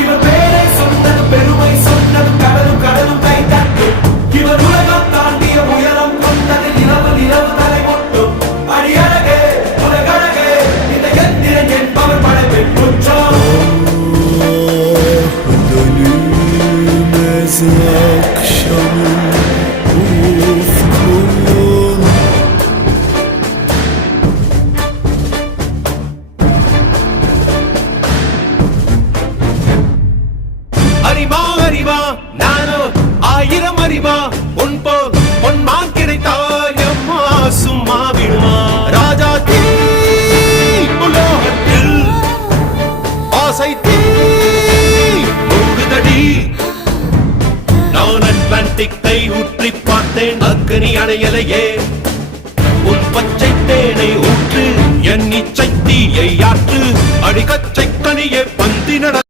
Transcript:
இவர் பேரை சொன்னது பெருமை சொன்னது கடலும் கடலும் கை தட்டும் இவர் உலகம் தாண்டிய உயரம் கொண்டது நிலவு நிலவு தலை மொட்டும் அடியழகே உலகழகே இந்த எந்திரன் என்பவர் படைப்பின் குற்றம் அறிவா அறிவா நானோ ஆயிரம் அறிவா உன் போல் பொன்மான் கிடைத்தாயம்மா சும்மா விடுமா ராஜா தீ உலோகத்தில் ஆசை தீ மூடுதடி நான் அட்லாண்டிக்கை ஊற்றி பார்த்தேன் அக்கனி அணையலையே உன் பச்சை தேனை ஊற்று என் இச்சை தீயை ஆற்று அடிக்கச்சை கனியே பந்தி நட